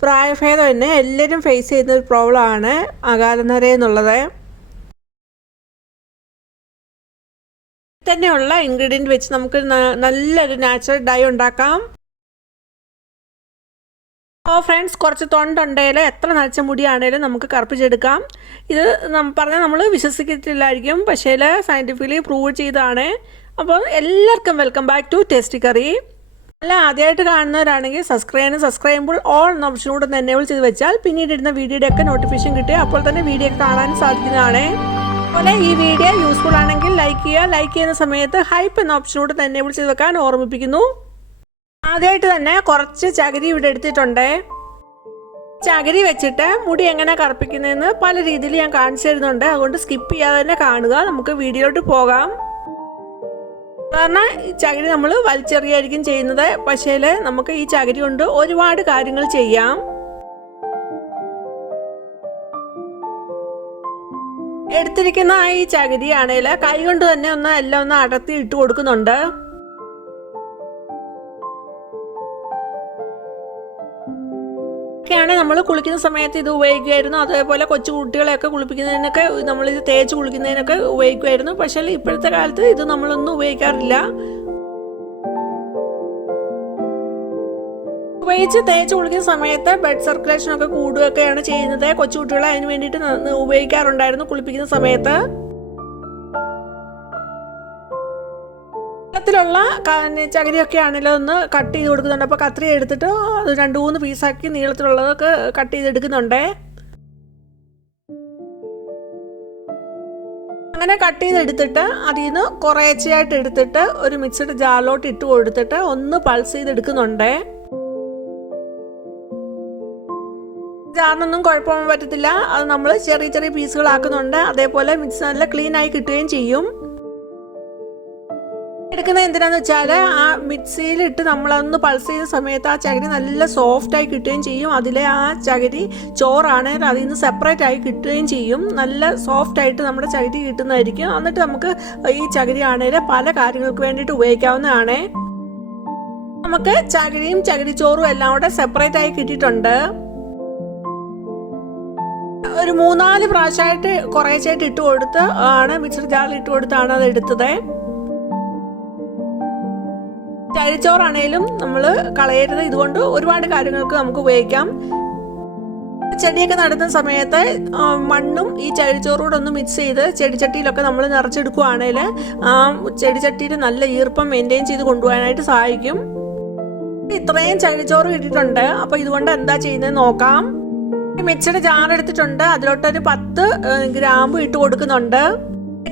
പ്രായഭേദം തന്നെ എല്ലാവരും ഫേസ് ചെയ്യുന്ന ഒരു പ്രോബ്ലമാണ് അകാലനര എന്നുള്ളത്. തന്നെയുള്ള ഇൻഗ്രീഡിയന്റ് വെച്ച് നമുക്ക് നല്ലൊരു നാച്ചുറൽ ഡൈ ഉണ്ടാക്കാം. ഓ ഫ്രണ്ട്സ് കുറച്ച് തൊണ്ടുണ്ടെങ്കിൽ എത്ര നരച്ച മുടിയാണേലും നമുക്ക് കറുപ്പിച്ചെടുക്കാം. ഇത് പറഞ്ഞാൽ നമ്മൾ വിശ്വസിക്കത്തില്ലായിരിക്കും പക്ഷേ സയന്റിഫിക്കലി പ്രൂവ് ചെയ്താണ് അപ്പോൾ എല്ലാവർക്കും welcome back to tasty curry അല്ല ആദ്യമായിട്ട് കാണുന്നവരാണെങ്കിൽ സബ്സ്ക്രൈബ് ചെയ്യാനും സബ്സ്ക്രൈബ് ചെയ്യുമ്പോൾ ഓൾ എന്ന ഓപ്ഷനോട് തന്നെ ചെയ്ത് വെച്ചാൽ പിന്നീട് ഇടുന്ന വീഡിയോയുടെ ഒക്കെ നോട്ടിഫിക്കേഷൻ കിട്ടി അപ്പോൾ തന്നെ വീഡിയോ കാണാൻ സാധിക്കുന്നതാണ്. അതുപോലെ ഈ വീഡിയോ യൂസ്ഫുൾ ആണെങ്കിൽ ലൈക്ക് ചെയ്യുക. ലൈക്ക് ചെയ്യുന്ന സമയത്ത് ഹൈപ്പ് എന്ന ഓപ്ഷനോട് തന്നെ ചെയ്ത് വെക്കാൻ ഓർമ്മിപ്പിക്കുന്നു. ആദ്യമായിട്ട് തന്നെ കുറച്ച് ചകിരി ഇവിടെ എടുത്തിട്ടുണ്ട്. ചകിരി വെച്ചിട്ട് മുടി എങ്ങനെ കറുപ്പിക്കുന്നതെന്ന് പല രീതിയിൽ ഞാൻ കാണിച്ചു തരുന്നുണ്ട്. അതുകൊണ്ട് സ്കിപ്പ് ചെയ്യാതെ തന്നെ കാണുക. നമുക്ക് വീഡിയോയിലോട്ട് പോകാം. കാരണം ഈ ചകിരി നമ്മൾ വലിച്ചെറിയായിരിക്കും ചെയ്യുന്നത്. പക്ഷേ നമുക്ക് ഈ ചകിരി കൊണ്ട് ഒരുപാട് കാര്യങ്ങൾ ചെയ്യാം. എടുത്തിരിക്കുന്ന ഈ ചകിരി ആണേൽ കൈ കൊണ്ട് തന്നെ ഒന്ന് എല്ലാം ഒന്ന് അടർത്തി ഇട്ട് കൊടുക്കുന്നുണ്ട്. ഒക്കെയാണ് നമ്മൾ കുളിക്കുന്ന സമയത്ത് ഇത് ഉപയോഗിക്കുമായിരുന്നു അതേപോലെ കൊച്ചു കുട്ടികളെയൊക്കെ കുളിപ്പിക്കുന്നതിനൊക്കെ നമ്മൾ ഇത് തേച്ച് കുളിക്കുന്നതിനൊക്കെ ഉപയോഗിക്കുമായിരുന്നു പക്ഷേ ഇപ്പോഴത്തെ കാലത്ത് ഇത് നമ്മളൊന്നും ഉപയോഗിക്കാറില്ല. ഉപയോഗിച്ച് തേച്ച് കുളിക്കുന്ന സമയത്ത് ബ്ലഡ് സർക്കുലേഷൻ ഒക്കെ കൂടുകയൊക്കെയാണ് ചെയ്യുന്നത്. കൊച്ചുകുട്ടികളെ അതിന് വേണ്ടിയിട്ട് ഉപയോഗിക്കാറുണ്ടായിരുന്നു കുളിപ്പിക്കുന്ന സമയത്ത്. നീളത്തിലുള്ള ചകിരിയൊക്കെ ആണല്ലോ ഒന്ന് കട്ട് ചെയ്ത് കൊടുക്കുന്നുണ്ട്. അപ്പോൾ കത്രി എടുത്തിട്ട് അത് രണ്ട് മൂന്ന് പീസാക്കി നീളത്തിലുള്ളതൊക്കെ കട്ട് ചെയ്തെടുക്കുന്നുണ്ട് അങ്ങനെ കട്ട് ചെയ്തെടുത്തിട്ട് അതിൽ നിന്ന് കുറേച്ചയായിട്ട് എടുത്തിട്ട് ഒരു മിക്സഡ് ജാറിലോട്ട് ഇട്ട് കൊടുത്തിട്ട് ഒന്ന് പൾസ് ചെയ്തെടുക്കുന്നുണ്ട് ജാറിനൊന്നും കുഴപ്പമാൻ പറ്റത്തില്ല. അത് നമ്മൾ ചെറിയ ചെറിയ പീസുകളാക്കുന്നുണ്ട് അതേപോലെ മിക്സ് നല്ല ക്ലീൻ ആയി കിട്ടുകയും ചെയ്യും. എടുക്കുന്നത് എന്തിനാന്ന് വെച്ചാൽ ആ മിക്സിയിലിട്ട് നമ്മളൊന്ന് പൾസ് ചെയ്യുന്ന സമയത്ത് ആ ചകിരി നല്ല സോഫ്റ്റായി കിട്ടുകയും ചെയ്യും. അതിലെ ആ ചകിരി ചോറാണ്. അതിൽ നിന്ന് സെപ്പറേറ്റ് ആയി കിട്ടുകയും ചെയ്യും. നല്ല സോഫ്റ്റ് ആയിട്ട് നമ്മുടെ ചകിരി കിട്ടുന്നതായിരിക്കും. എന്നിട്ട് നമുക്ക് ഈ ചകിരി ആണെങ്കിൽ പല കാര്യങ്ങൾക്ക് വേണ്ടിയിട്ട് ഉപയോഗിക്കാവുന്നതാണ്. നമുക്ക് ചകിരിയും ചകിരി ചോറും എല്ലാം കൂടെ സെപ്പറേറ്റ് ആയി കിട്ടിയിട്ടുണ്ട്. ഒരു മൂന്നാൽ പ്രാവശ്യമായിട്ട് കുറേശ്ശായിട്ട് ഇട്ട് കൊടുത്ത് ആണ് മിക്സർ ജാറിൽ ഇട്ട് കൊടുത്താണ് അത് എടുത്തത്. ചരിച്ചോറാണേലും നമ്മൾ കളയരുത്. ഇതുകൊണ്ട് ഒരുപാട് കാര്യങ്ങൾക്ക് നമുക്ക് ഉപയോഗിക്കാം. ചെടിയൊക്കെ നടുന്ന സമയത്ത് മണ്ണും ഈ ചകിരിച്ചോറൂടെ ഒന്ന് മിക്സ് ചെയ്ത് ചെടിച്ചട്ടിയിലൊക്കെ നമ്മൾ നിറച്ചെടുക്കുകയാണെങ്കിൽ ആ ചെടിച്ചട്ടിയിൽ നല്ല ഈർപ്പം മെയിന്റെയിൻ ചെയ്ത് കൊണ്ടുപോകാനായിട്ട് സഹായിക്കും. ഇത്രയും ചഴിച്ചോറ് കിട്ടിയിട്ടുണ്ട് അപ്പോൾ ഇതുകൊണ്ട് എന്താ ചെയ്യുന്നത് നോക്കാം. മിക്സഡ് ജാർ എടുത്തിട്ടുണ്ട്. അതിലോട്ടൊരു പത്ത് ഗ്രാമ്പ് ഇട്ട് കൊടുക്കുന്നുണ്ട്.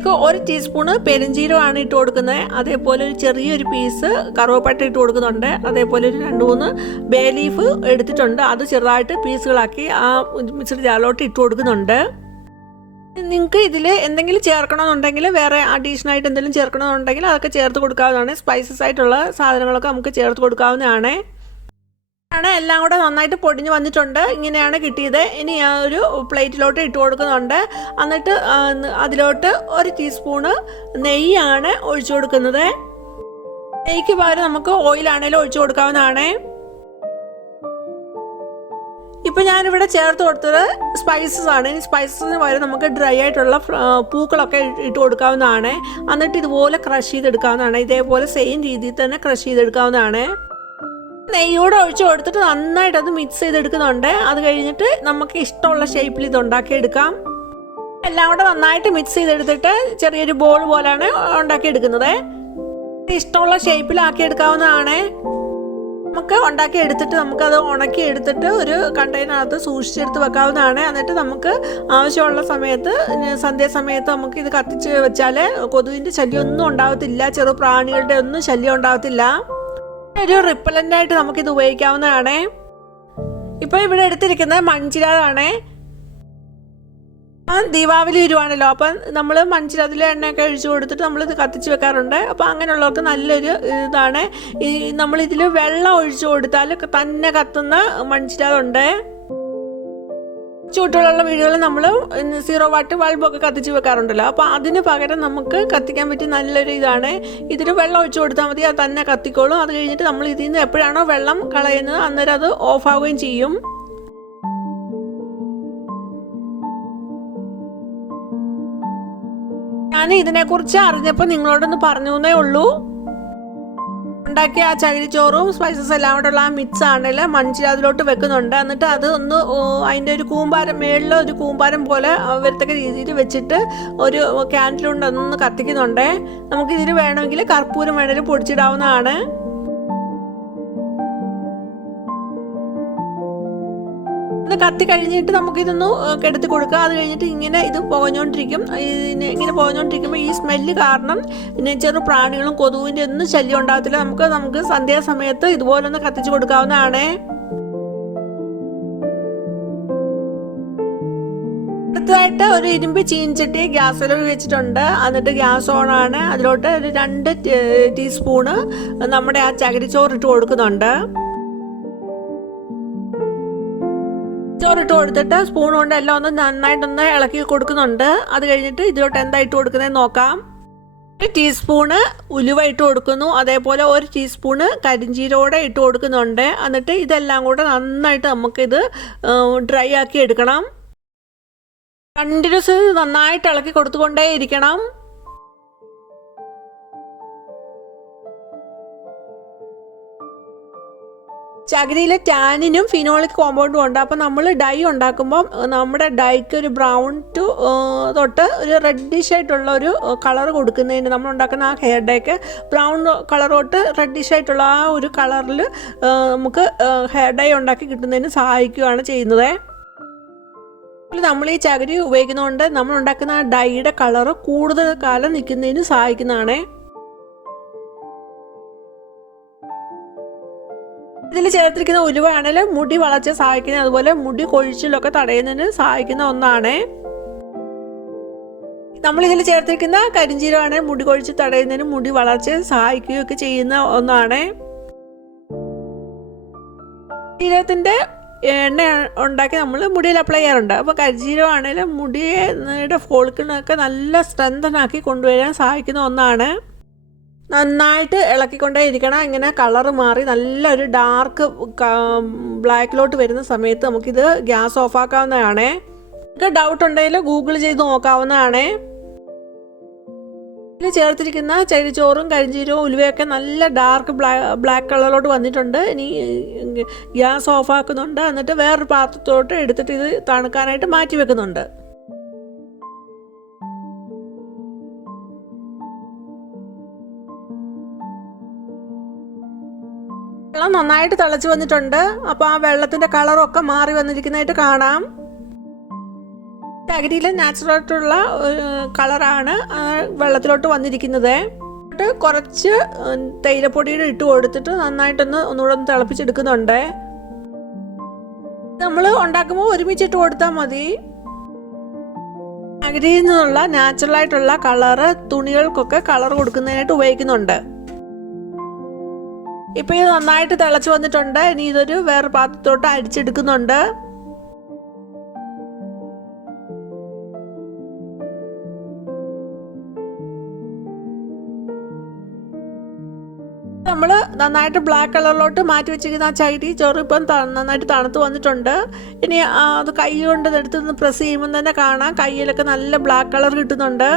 ഒരു ടീസ്പൂണ് പെരുംജീരകമാണ് ഇട്ട് കൊടുക്കുന്നത്. അതേപോലെ ഒരു ചെറിയൊരു പീസ് കറുവപ്പട്ട ഇട്ട് കൊടുക്കുന്നുണ്ട്. അതേപോലെ ഒരു രണ്ട് മൂന്ന് ബേ ലീഫ് എടുത്തിട്ടുണ്ട്. അത് ചെറുതായിട്ട് പീസുകളാക്കി ആ മിക്സഡ് ജാറിലോട്ട് ഇട്ട് കൊടുക്കുന്നുണ്ട്. നിങ്ങൾക്ക് ഇതിൽ എന്തെങ്കിലും ചേർക്കണമെന്നുണ്ടെങ്കിൽ വേറെ അഡീഷണൽ ആയിട്ട് എന്തെങ്കിലും ചേർക്കണമെന്നുണ്ടെങ്കിൽ അതൊക്കെ ചേർത്ത് കൊടുക്കാവുന്നതാണ്. സ്പൈസസ് ആയിട്ടുള്ള സാധനങ്ങളൊക്കെ നമുക്ക് ചേർത്ത് കൊടുക്കാവുന്നതാണ്. ആണ്. എല്ലാം കൂടെ നന്നായിട്ട് പൊടിഞ്ഞ് വന്നിട്ടുണ്ട്. ഇങ്ങനെയാണ് കിട്ടിയത്. ഇനി ഞാൻ ഒരു പ്ലേറ്റിലോട്ട് ഇട്ട് കൊടുക്കുന്നുണ്ട്. എന്നിട്ട് ആ, അതിലോട്ട് ഒരു ടീസ്പൂണ് നെയ്യാണ് ഒഴിച്ചു കൊടുക്കുന്നത്. നെയ്ക്ക് പകരം നമുക്ക് ഓയിലാണേലും ഒഴിച്ചു കൊടുക്കാവുന്നതാണ്. ഇപ്പം ഞാനിവിടെ ചേർത്ത് കൊടുത്തത് സ്പൈസസ് ആണ്. ഇനി സ്പൈസസിന് പകരം നമുക്ക് ഡ്രൈ ആയിട്ടുള്ള പൂക്കളൊക്കെ ഇട്ട് കൊടുക്കാവുന്നതാണ്. എന്നിട്ട് ഇതുപോലെ ക്രഷ് ചെയ്തെടുക്കാവുന്നതാണ്. ഇതേപോലെ സെയിം രീതിയിൽ തന്നെ ക്രഷ് ചെയ്തെടുക്കാവുന്നതാണ്. നെയ്യോടെ ഒഴിച്ച് കൊടുത്തിട്ട് നന്നായിട്ട് അത് മിക്സ് ചെയ്തെടുക്കുന്നുണ്ട്. അത് കഴിഞ്ഞിട്ട് നമുക്ക് ഇഷ്ടമുള്ള ഷേപ്പിൽ ഇത് ഉണ്ടാക്കിയെടുക്കാം എല്ലാം കൂടെ നന്നായിട്ട് മിക്സ് ചെയ്തെടുത്തിട്ട് ചെറിയൊരു ബോൾ പോലെയാണ് ഉണ്ടാക്കിയെടുക്കുന്നത്. ഇഷ്ടമുള്ള ഷേപ്പിലാക്കി എടുക്കാവുന്നതാണ് നമുക്ക് ഉണ്ടാക്കി എടുത്തിട്ട് നമുക്കത് ഉണക്കി എടുത്തിട്ട് ഒരു കണ്ടെയ്നറിനകത്ത് സൂക്ഷിച്ചെടുത്ത് വെക്കാവുന്നതാണ്. എന്നിട്ട് നമുക്ക് ആവശ്യമുള്ള സമയത്ത് സന്ധ്യ സമയത്ത് നമുക്ക് ഇത് കത്തിച്ച് വെച്ചാൽ കൊതുവിന്റെ ശല്യം ഒന്നും ഉണ്ടാവത്തില്ല. ചെറു പ്രാണികളുടെ ഒന്നും ശല്യം ഉണ്ടാവത്തില്ല. ഒരു റിപ്പലന്റ് ആയിട്ട് നമുക്കിത് ഉപയോഗിക്കാവുന്നതാണ്. ഇപ്പോൾ ഇവിടെ എടുത്തിരിക്കുന്നത് മൺചിരാതാണ്. ദീപാവലി വരുവാണല്ലോ അപ്പം നമ്മൾ മൺചിരാതിലെ എണ്ണയൊക്കെ ഒഴിച്ചു കൊടുത്തിട്ട് നമ്മളിത് കത്തിച്ച് വെക്കാറുണ്ട്. അപ്പോൾ അങ്ങനെയുള്ളവർക്ക് നല്ലൊരു ഇതാണ്. ഈ നമ്മളിതിൽ വെള്ളം ഒഴിച്ചു കൊടുത്താൽ തന്നെ കത്തുന്ന മൺചിരാതുണ്ട്. ചൂട്ടുള്ള വീടുകളിൽ നമ്മൾ സീറോ വാട്ട് ബൾബൊക്കെ കത്തിച്ച് വെക്കാറുണ്ടല്ലോ. അപ്പോൾ അതിന് പകരം നമുക്ക് കത്തിക്കാൻ പറ്റിയ നല്ലൊരു ഇതാണ്. ഇതിന് വെള്ളം ഒഴിച്ചു കൊടുത്താൽ മതി അത് തന്നെ കത്തിക്കോളും. അത് കഴിഞ്ഞിട്ട് നമ്മൾ ഇതിൽ നിന്ന് എപ്പോഴാണോ വെള്ളം കളയുന്നത് അന്നേരം അത് ഓഫാവുകയും ചെയ്യും. ഞാൻ ഇതിനെക്കുറിച്ച് അറിഞ്ഞപ്പോൾ നിങ്ങളോടൊന്ന് പറഞ്ഞു എന്നേ ഉള്ളൂ. ഉണ്ടാക്കിയ ആ ചകിരിച്ചോറും സ്പൈസസ് എല്ലാം കൂടെ ഉള്ള ആ മിക്സ് ആണെങ്കിൽ മൺചിരി അതിലോട്ട് വെക്കുന്നുണ്ട്. എന്നിട്ട് അത് ഒന്ന് അതിന്റെ ഒരു കൂമ്പാരം മേളിൽ ഒരു കൂമ്പാരം പോലെ വരത്തക്ക രീതിയിൽ വെച്ചിട്ട് ഒരു ക്യാൻഡിലുണ്ട് ഒന്ന് കത്തിക്കുന്നുണ്ട്. നമുക്ക് ഇതിന് വേണമെങ്കിൽ കർപ്പൂരം വേണമെങ്കിൽ പൊടിച്ചിടാവുന്നതാണ്. ഇത് കത്തി കഴിഞ്ഞിട്ട് നമുക്കിതൊന്ന് കെടുത്തി കൊടുക്കുക. അത് കഴിഞ്ഞിട്ട് ഇങ്ങനെ ഇത് പോകഞ്ഞോണ്ടിരിക്കും. ഇതിന് ഇങ്ങനെ പോകഞ്ഞോണ്ടിരിക്കുമ്പോൾ ഈ സ്മെല്ല് കാരണം ചെറു പ്രാണികളും കൊതുവിന്റെ ഒന്നും ശല്യം ഉണ്ടാകത്തില്ല. നമുക്ക് നമുക്ക് സന്ധ്യാസമയത്ത് ഇതുപോലൊന്ന് കത്തിച്ച് കൊടുക്കാവുന്നതാണ്. അടുത്തതായിട്ട് ഒരു ഇരുമ്പ് ചീനിച്ചട്ടി ഗ്യാസിൽ വെച്ചിട്ടുണ്ട്. എന്നിട്ട് ഗ്യാസ് ഓൺ ആണ്. അതിലോട്ട് ഒരു രണ്ട് ടീസ്പൂണ് നമ്മുടെ ആ ചകിരിച്ചോറ് ഇട്ട് കൊടുക്കുന്നുണ്ട്. ചോറിട്ട് കൊടുത്തിട്ട് സ്പൂൺ കൊണ്ട് എല്ലാം ഒന്ന് നന്നായിട്ടൊന്ന് ഇളക്കി കൊടുക്കുന്നുണ്ട്. അത് കഴിഞ്ഞിട്ട് ഇതിലോട്ട് എന്താ ഇട്ട് കൊടുക്കുന്നത് നോക്കാം. ഒരു ടീസ്പൂണ് ഉലുവ ഇട്ട് കൊടുക്കുന്നു. അതേപോലെ ഒരു ടീസ്പൂണ് കരിഞ്ചീരോടെ ഇട്ട് കൊടുക്കുന്നുണ്ട്. എന്നിട്ട് ഇതെല്ലാം കൂടെ നന്നായിട്ട് നമുക്കിത് ഡ്രൈ ആക്കി എടുക്കണം. കണ്ടിന്യൂസ് നന്നായിട്ട് ഇളക്കി കൊടുത്തുകൊണ്ടേ ഇരിക്കണം ചകിരിയിലെ ടാനിനും ഫിനോളിക് കോമ്പൗണ്ടും ഉണ്ട്. അപ്പം നമ്മൾ ഡൈ ഉണ്ടാക്കുമ്പോൾ നമ്മുടെ ഡൈക്ക് ഒരു ബ്രൗൺ ടു തൊട്ട് ഒരു റെഡിഷ് ആയിട്ടുള്ള ഒരു കളർ കൊടുക്കുന്നതിന് നമ്മൾ ഉണ്ടാക്കുന്ന ആ ഹെയർ ഡൈക്ക് ബ്രൗൺ കളർ തൊട്ട് റെഡിഷ് ആയിട്ടുള്ള ആ ഒരു കളറിൽ നമുക്ക് ഹെയർ ഡൈ ഉണ്ടാക്കി കിട്ടുന്നതിന് സഹായിക്കുകയാണ് ചെയ്യുന്നത്. നമ്മൾ ഈ ചകിരി ഉപയോഗിക്കുന്നതുകൊണ്ട് നമ്മൾ ഉണ്ടാക്കുന്ന ആ ഡൈയുടെ കളർ കൂടുതൽ കാലം നിൽക്കുന്നതിന് സഹായിക്കുന്നതാണ്. ഇതിൽ ചേർത്തിരിക്കുന്ന ഉലുവയാണെങ്കിൽ മുടി വളർച്ച സഹായിക്കുന്ന അതുപോലെ മുടി കൊഴിച്ചിലൊക്കെ തടയുന്നതിന് സഹായിക്കുന്ന ഒന്നാണ്. നമ്മൾ ഇതിൽ ചേർത്തിരിക്കുന്ന കരിഞ്ചീരമാണ് മുടി കൊഴിച്ച് തടയുന്നതിന് മുടി വളർച്ച സഹായിക്കുകയൊക്കെ ചെയ്യുന്ന ഒന്നാണ്. ജീരകത്തിന്റെ എണ്ണ ഉണ്ടാക്കി നമ്മൾ മുടിയിൽ അപ്ലൈ ചെയ്യാറുണ്ട്. അപ്പോൾ കരിജീരകം ആണെങ്കിലും മുടിയുടെ ഫോൾക്കിനൊക്കെ നല്ല സ്ട്രെങ്തനാക്കി കൊണ്ടുവരാൻ സഹായിക്കുന്ന ഒന്നാണ്. നന്നായിട്ട് ഇളക്കിക്കൊണ്ടേ ഇരിക്കണം. ഇങ്ങനെ കളർ മാറി നല്ലൊരു ഡാർക്ക് ബ്ലാക്കിലോട്ട് വരുന്ന സമയത്ത് നമുക്കിത് ഗ്യാസ് ഓഫാക്കാവുന്നതാണേ നിങ്ങൾക്ക് ഡൗട്ട് ഉണ്ടെങ്കിൽ ഗൂഗിൾ ചെയ്ത് നോക്കാവുന്നതാണേ. ഇതിൽ ചേർത്തിരിക്കുന്ന ചരിച്ചോറും കരിഞ്ചീരവും ഉലുവയൊക്കെ നല്ല ഡാർക്ക് ബ്ലാക്ക് കളറിലോട്ട് വന്നിട്ടുണ്ട്. ഇനി ഗ്യാസ് ഓഫാക്കുന്നുണ്ട് എന്നിട്ട് വേറൊരു പാത്രത്തോട്ട് എടുത്തിട്ട് ഇത് തണുക്കാനായിട്ട് മാറ്റി വെക്കുന്നുണ്ട്. വെള്ളം നന്നായിട്ട് തിളച്ച് വന്നിട്ടുണ്ട്. അപ്പോൾ ആ വെള്ളത്തിന്റെ കളറൊക്കെ മാറി വന്നിരിക്കുന്നതായിട്ട് കാണാം. തകരിയിലെ നാച്ചുറൽ ആയിട്ടുള്ള കളറാണ് വെള്ളത്തിലോട്ട് വന്നിരിക്കുന്നത്. എന്നിട്ട് കുറച്ച് തേയിലപ്പൊടിയുടെ ഇട്ട് കൊടുത്തിട്ട് നന്നായിട്ടൊന്ന് ഒന്നുകൂടെ ഒന്ന് തിളപ്പിച്ചെടുക്കുന്നുണ്ട്. നമ്മൾ ഉണ്ടാക്കുമ്പോൾ ഒരുമിച്ചിട്ട് കൊടുത്താൽ മതി. ചകിരിയിൽ നിന്നുള്ള നാച്ചുറൽ ആയിട്ടുള്ള കളറ് തുണികൾക്കൊക്കെ കളർ കൊടുക്കുന്നതിനായിട്ട് ഉപയോഗിക്കുന്നുണ്ട്. ഇപ്പൊ ഇത് നന്നായിട്ട് തിളച്ച് വന്നിട്ടുണ്ട്. ഇനി ഇതൊരു വേറെ പാത്രത്തോട്ട് അടിച്ചെടുക്കുന്നുണ്ട് നമ്മൾ നന്നായിട്ട് ബ്ലാക്ക് കളറിലോട്ട് മാറ്റി വെച്ചിരിക്കുന്ന ആ ചകിരി ചോറ് ഇപ്പം നന്നായിട്ട് തണുത്ത് വന്നിട്ടുണ്ട്. ഇനി അത് കൈ കൊണ്ട് എടുത്ത് പ്രസ് ചെയ്യുമ്പോൾ തന്നെ കാണാം. കയ്യിലൊക്കെ നല്ല ബ്ലാക്ക് കളർ കിട്ടുന്നുണ്ട്.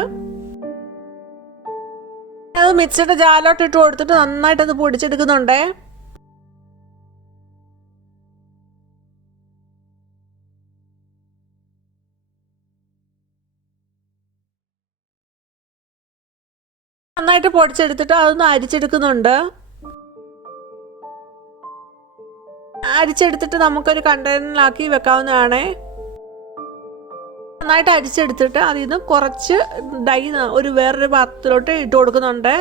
അത് മിക്സിയുടെ ജാലോട്ട് ഇട്ട് കൊടുത്തിട്ട് നന്നായിട്ട് അത് പൊടിച്ചെടുക്കുന്നുണ്ടേ. നന്നായിട്ട് പൊടിച്ചെടുത്തിട്ട് അതൊന്ന് അരിച്ചെടുക്കുന്നുണ്ട്. അരിച്ചെടുത്തിട്ട് നമുക്കൊരു കണ്ടെയ്നറിലാക്കി വെക്കാവുന്നതാണേ. നന്നായിട്ട് അരിച്ചെടുത്തിട്ട് അതിൽ നിന്ന് കുറച്ച് ഡൈ ഒരു വേറൊരു പാത്രത്തിലോട്ട് ഇട്ട് കൊടുക്കുന്നുണ്ട്.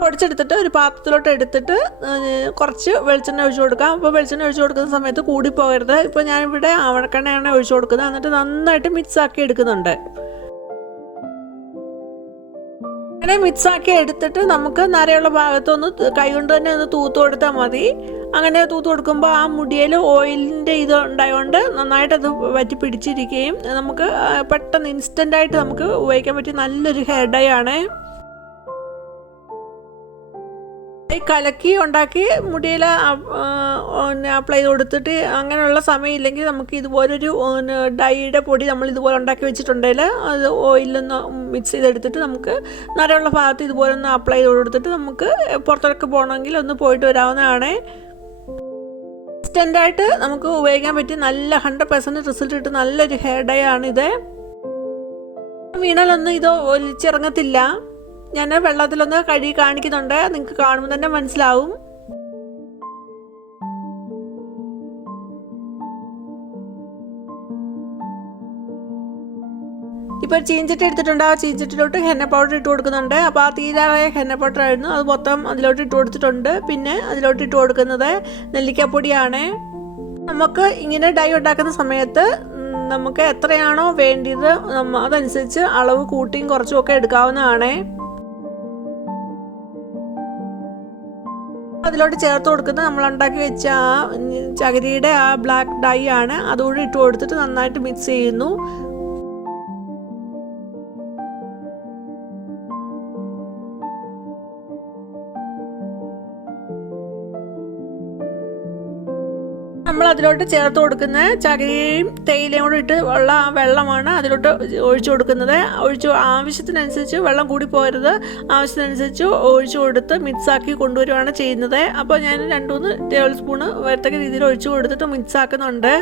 പൊടിച്ചെടുത്തിട്ട് ഒരു പാത്രത്തിലോട്ട് എടുത്തിട്ട് കുറച്ച് വെളിച്ചെണ്ണ ഒഴിച്ചു കൊടുക്കാം. അപ്പോൾ വെളിച്ചെണ്ണ ഒഴിച്ചു കൊടുക്കുന്ന സമയത്ത് കൂടിപ്പോകരുത്. ഇപ്പോൾ ഞാനിവിടെ ആവണക്കെണ്ണയാണ് ഒഴിച്ചു കൊടുക്കുന്നത്. എന്നിട്ട് നന്നായിട്ട് മിക്സ് ആക്കി എടുക്കുന്നുണ്ട്. അങ്ങനെ മിക്സ് ആക്കി എടുത്തിട്ട് നമുക്ക് നരയുള്ള ഭാഗത്തൊന്ന് കൈകൊണ്ട് തന്നെ ഒന്ന് തൂത്ത് കൊടുത്താൽ മതി. അങ്ങനെ തൂത്ത് കൊടുക്കുമ്പോൾ ആ മുടിയിൽ ഓയിലിന്റെ ഇത് ഉണ്ടായതുകൊണ്ട് നന്നായിട്ട് അത് വറ്റി പിടിച്ചിരിക്കുകയും നമുക്ക് പെട്ടെന്ന് ഇൻസ്റ്റന്റായിട്ട് നമുക്ക് ഉപയോഗിക്കാൻ പറ്റിയ നല്ലൊരു ഹെയർ ഡൈ ആണ്. ഈ കലക്കി ഉണ്ടാക്കി മുടിയിൽ അപ്ലൈ കൊടുത്തിട്ട് അങ്ങനെയുള്ള സമയമില്ലെങ്കിൽ നമുക്ക് ഇതുപോലൊരു ഡൈയുടെ പൊടി നമ്മൾ ഇതുപോലെ ഉണ്ടാക്കി വെച്ചിട്ടുണ്ടെങ്കിൽ അത് ഓയിലൊന്ന് മിക്സ് ചെയ്തെടുത്തിട്ട് നമുക്ക് നിറയുള്ള ഭാഗത്ത് ഇതുപോലെ ഒന്ന് അപ്ലൈ ചെയ്ത് കൊടുത്തിട്ട് നമുക്ക് പുറത്തൊക്കെ പോകണമെങ്കിൽ ഒന്ന് പോയിട്ട് വരാവുന്നതാണ്. ഇൻസ്റ്റന്റായിട്ട് നമുക്ക് ഉപയോഗിക്കാൻ പറ്റിയ നല്ല ഹൺഡ്രഡ് പെർസെന്റ് റിസൾട്ട് കിട്ടുന്ന നല്ലൊരു ഹെയർ ഡൈ ആണിത് വീണാലൊന്നും ഇത് ഒലിച്ചിറങ്ങത്തില്ല. ഞാൻ വെള്ളത്തിലൊന്ന് കഴുകി കാണിക്കുന്നുണ്ട്. നിങ്ങൾക്ക് കാണുമ്പോൾ തന്നെ മനസ്സിലാവും. ഇപ്പോൾ ചീഞ്ചട്ടി എടുത്തിട്ടുണ്ട്. ആ ചീഞ്ചട്ടിലോട്ട് ഹെന്ന പൗഡർ ഇട്ട് കൊടുക്കുന്നുണ്ട്. അപ്പോൾ ആ തീരാറായ ഹെന്ന പൗഡർ ആയിരുന്നു. അത് മൊത്തം അതിലോട്ട് ഇട്ട് കൊടുത്തിട്ടുണ്ട്. പിന്നെ അതിലോട്ട് ഇട്ട് കൊടുക്കുന്നത് നെല്ലിക്കപ്പൊടിയാണ്. നമുക്ക് ഇങ്ങനെ ഡൈ ഉണ്ടാക്കുന്ന സമയത്ത് നമുക്ക് എത്രയാണോ വേണ്ടിയത് നമ്മ അതനുസരിച്ച് അളവ് കൂട്ടിയും കുറച്ചും ഒക്കെ എടുക്കാവുന്നതാണ്. അതിലോട്ട് ചേർത്ത് കൊടുക്കുന്ന നമ്മൾ ഉണ്ടാക്കി വെച്ച ആ ചകിരിയുടെ ആ ബ്ലാക്ക് ഡൈ ആണ്. അതുകൂടി ഇട്ട് കൊടുത്തിട്ട് നന്നായിട്ട് മിക്സ് ചെയ്യുന്നു. നമ്മൾ അതിലോട്ട് ചേർത്ത് കൊടുക്കുന്ന ചകിരിയും തേയിലയും കൂടെ ഇട്ട് ഉള്ള ആ വെള്ളമാണ് അതിലോട്ട് ഒഴിച്ചു കൊടുക്കുന്നത്. ഒഴിച്ചു ആവശ്യത്തിനനുസരിച്ച് വെള്ളം കൂടി പോരുത് ആവശ്യത്തിനനുസരിച്ച് ഒഴിച്ചു കൊടുത്ത് മിക്സാക്കി കൊണ്ടുവരികയാണ് ചെയ്യുന്നത്. അപ്പോൾ ഞാൻ രണ്ട് മൂന്ന് ടേബിൾ സ്പൂണ് വരത്തക്ക രീതിയിൽ ഒഴിച്ചു കൊടുത്തിട്ട് മിക്സ് ആക്കുന്നുണ്ട്.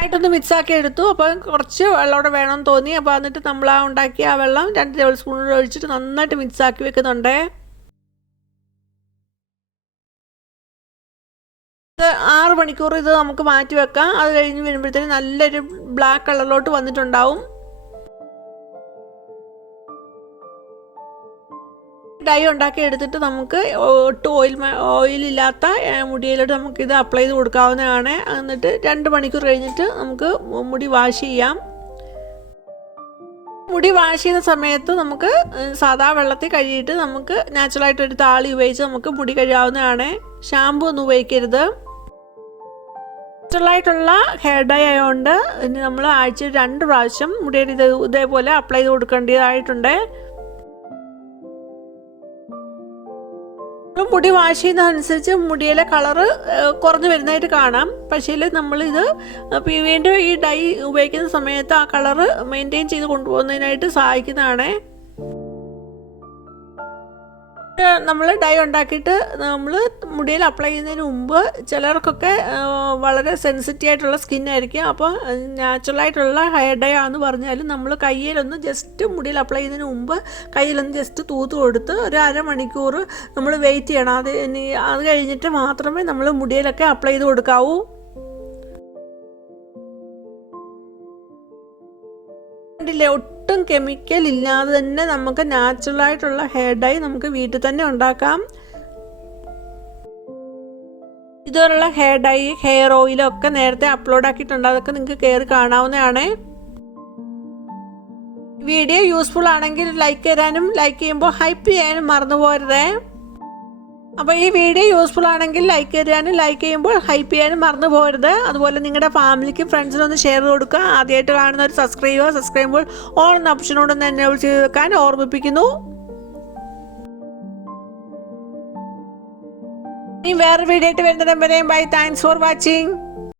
ആയിട്ടൊന്ന് മിക്സ് ആക്കി എടുത്തു. അപ്പോൾ കുറച്ച് വെള്ളം കൂടെ വേണമെന്ന് തോന്നി. അപ്പോൾ എന്നിട്ട് നമ്മൾ ആ ഉണ്ടാക്കിയ ആ വെള്ളം രണ്ട് ടേബിൾ സ്പൂൺ ഒഴിച്ചിട്ട് നന്നായിട്ട് മിക്സ് ആക്കി വെക്കുന്നുണ്ട്. ആറ് മണിക്കൂർ ഇത് നമുക്ക് മാറ്റി വെക്കാം. അത് കഴിഞ്ഞ് വരുമ്പോഴത്തേന് നല്ലൊരു ബ്ലാക്ക് കളറിലോട്ട് വന്നിട്ടുണ്ടാവും. ഡൈ ഉണ്ടാക്കി എടുത്തിട്ട് നമുക്ക് ഒട്ടും ഓയിൽ ഇല്ലാത്ത മുടിയിലോട്ട് നമുക്ക് ഇത് അപ്ലൈ ചെയ്ത് കൊടുക്കാവുന്നതാണ്. എന്നിട്ട് രണ്ട് മണിക്കൂർ കഴിഞ്ഞിട്ട് നമുക്ക് മുടി വാഷ് ചെയ്യാം. മുടി വാഷ് ചെയ്യുന്ന സമയത്ത് നമുക്ക് സാധാ വെള്ളത്തിൽ കഴുകിയിട്ട് നമുക്ക് നാച്ചുറലായിട്ട് ഒരു താളി ഉപയോഗിച്ച് നമുക്ക് മുടി കഴുകാവുന്നതാണ്. ഷാമ്പു ഒന്നും ഉപയോഗിക്കരുത്. നാച്ചുറലായിട്ടുള്ള ഹെയർ ഡൈ ആയതുകൊണ്ട് ഇനി നമ്മൾ ആഴ്ചയിൽ രണ്ട് പ്രാവശ്യം മുടിയുടെ ഇത് ഇതേപോലെ അപ്ലൈ ചെയ്ത് കൊടുക്കേണ്ടതായിട്ടുണ്ട്. മുടി വാഷ് ചെയ്യുന്നതനുസരിച്ച് മുടിയിലെ കളറ് കുറഞ്ഞു വരുന്നതായിട്ട് കാണാം. പക്ഷേ നമ്മളിത് വീണ്ടും ഈ ഡൈ ഉപയോഗിക്കുന്ന സമയത്ത് ആ കളറ് മെയിന്റെയിൻ ചെയ്ത് കൊണ്ടുപോകുന്നതിനായിട്ട് സഹായിക്കുന്നതാണ്. നമ്മൾ ഡൈ ഉണ്ടാക്കിയിട്ട് നമ്മൾ മുടിയിൽ അപ്ലൈ ചെയ്യുന്നതിന് മുമ്പ് ചിലർക്കൊക്കെ വളരെ സെൻസിറ്റീവ് ആയിട്ടുള്ള സ്കിന്നായിരിക്കും അപ്പോൾ നാച്ചുറലായിട്ടുള്ള ഹെയർ ഡൈ ആണെന്ന് പറഞ്ഞാലും നമ്മൾ കയ്യിലൊന്ന് ജസ്റ്റ് മുടിയിൽ അപ്ലൈ ചെയ്യുന്നതിന് മുമ്പ് കയ്യിലൊന്ന് ജസ്റ്റ് തൂത്ത് കൊടുത്ത് ഒരു അരമണിക്കൂർ നമ്മൾ വെയിറ്റ് ചെയ്യണം. അത് അത് കഴിഞ്ഞിട്ട് മാത്രമേ നമ്മൾ മുടിയിലൊക്കെ അപ്ലൈ ചെയ്ത് കൊടുക്കാവൂ. കണ്ടില്ലേ ഒട്ടും കെമിക്കൽ ഇല്ലാതെ തന്നെ നമുക്ക് നാച്ചുറൽ ആയിട്ടുള്ള ഹെയർ ഡൈ നമുക്ക് വീട്ടിൽ തന്നെ ഉണ്ടാക്കാം. ഇതുപോലുള്ള ഹെയർ ഡൈ ഹെയർ ഓയിലും ഒക്കെ നേരത്തെ അപ്ലോഡ് ആക്കിയിട്ടുണ്ട്. അതൊക്കെ നിങ്ങൾക്ക് കയറി കാണാവുന്നതാണ്. വീഡിയോ യൂസ്ഫുൾ ആണെങ്കിൽ ലൈക്ക് ചെയ്യാനും ലൈക്ക് ചെയ്യുമ്പോൾ ഹൈപ്പ് ചെയ്യാനും മറന്നു പോരുതേ അപ്പോൾ ഈ വീഡിയോ യൂസ്ഫുൾ ആണെങ്കിൽ ലൈക്ക് ചെയ്യാനും ലൈക്ക് ചെയ്യുമ്പോൾ ഹൈപ്പ് ചെയ്യാനും മറന്നു പോകരുത്. അതുപോലെ നിങ്ങളുടെ ഫാമിലിക്കും ഫ്രണ്ട്സിനും ഒന്ന് ഷെയർ കൊടുക്കുക. ആദ്യമായിട്ട് കാണുന്ന ഒരു സബ്സ്ക്രൈബ് സബ്സ്ക്രൈബ് ചെയ്യുമ്പോൾ ഓൺ എന്ന ഓപ്ഷനോടൊന്ന് എനേബിൾ ചെയ്ത് വെക്കാൻ ഓർമ്മിപ്പിക്കുന്നു. ഇനി വേറെ വീഡിയോ ആയിട്ട് വരുന്നതും വരെയും ബൈ താങ്ക്സ് ഫോർ വാച്ചിങ്